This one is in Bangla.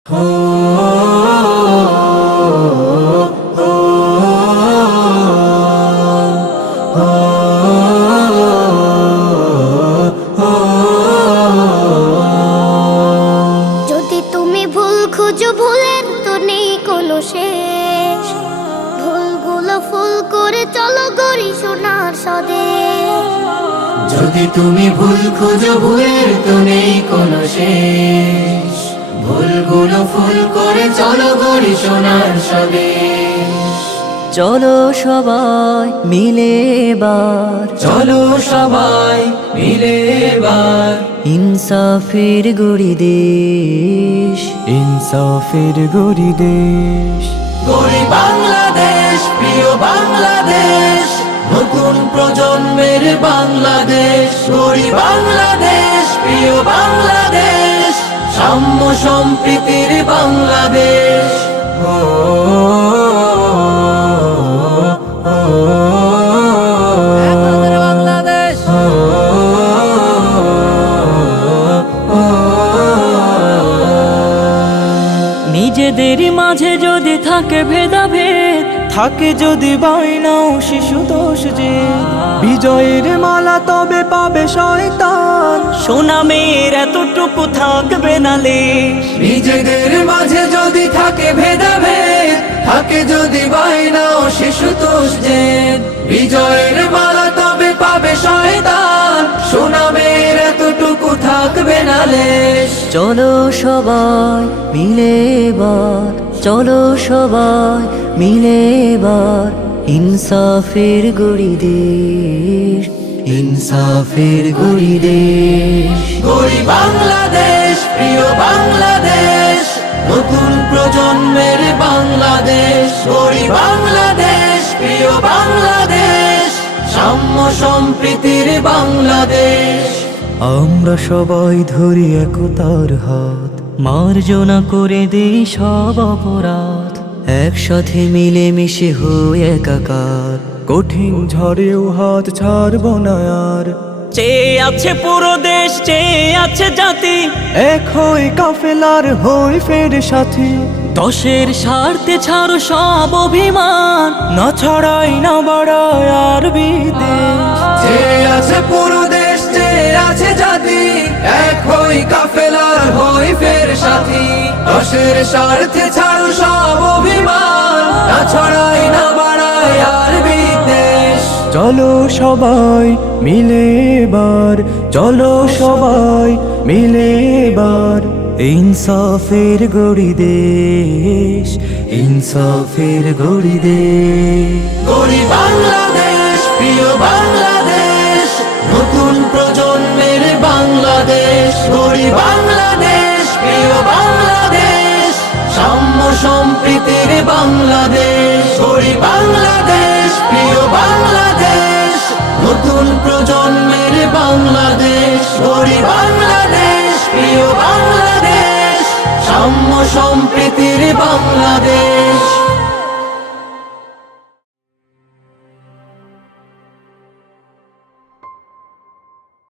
যদি তুমি ভুল খুঁজো, ভুলের তো নেই কোনো শেষ। ভুলগুলো ফুল করে চলো গড়ি সোনার স্বদেশ। যদি তুমি ভুল খুঁজো, ভুলের তো নেই কোনো শেষ। ভুলগুলো ফুল করে চলো গড়ি সোনার স্বদেশ। চলো সবাই মিলে এবার, চলো সবাই মিলে এবার ইনসাফের গড়ি দেশ, ইনসাফের গড়ি দেশ। গড়ি বাংলাদেশ, প্রিয় বাংলাদেশ, নতুন প্রজন্মের বাংলাদেশ। গড়ি বাংলাদেশ, প্রিয় বাংলাদেশ, সাম্য সম্প্রীতির বাংলাদেশ। নিজেদের মাঝে যদি থাকে ভেদাভেদ, থাকে যদি বাইনাও শিশু দোষ যে, বিজয়ের মালা তবে পাবে শয়তান। সোনামের এতটুকু থাকবে না লেশ। নিজেদের মাঝে যদি থাকে ভেদাভেদ, থাকে যদি বাইনা ও শিশুতোষ জেদ, বিজয়ের মালা তবে পাবে শয়তান। সুনামের এতটুকু থাকবে না লেশ। চলো সবাই মিলে এবার, চলো সবাই মিলে এবার ইনসাফের গড়ি দেশ, ইনসাফের গড়ি দেশ। গড়ি বাংলাদেশ, প্রিয় বাংলাদেশ, নতুন প্রজন্মের বাংলাদেশ। গড়ি বাংলাদেশ, প্রিয় বাংলাদেশ, সাম্য সম্প্রীতির বাংলাদেশ। আমরা সবাই ধরি একতার হাত, মার্জনা করে দেই সব অপরাধ, একসাথে মিলে মিশে হই একাকার। কঠিন ঝড়েও হাত ছাড়ব না আর। চেয়ে আছে পুরো দেশ, চেয়ে আছে জাতি, এক হই কাফেলার হই ফের সাথী। দশের স্বার্থে ছাড়ো সব অভিমান, না ছড়াই না বাড়ায় আর বিদেশ। যে আছে পুরো দেশ, যে আছে জাতি, এক হই কাফেলার হই ফের সাথী। দশের স্বার্থে ছাড়ো সব অভিমান, না ছড়াই না বাড়াই আর বিদ্বেষ। চলো সবাই মিলে এবার, চলো সবাই মিলে এবার ইনসাফের গড়ি দেশ, ইনসাফের গড়ি দেশ। গড়ি বাংলাদেশ, প্রিয় বাংলাদেশ, নতুন প্রজন্মের বাংলাদেশ। গড়ি বাংলাদেশ, প্রিয় বাংলাদেশ, সাম্য সম্প্রীতির বাংলাদেশ। গড়ি বাংলাদেশ, প্রিয় বাংলাদেশ, নতুন প্রজন্মের বাংলাদেশ। গড়ি বাংলাদেশ, প্রিয় বাংলাদেশ, সাম্য সম্প্রীতির বাংলাদেশ।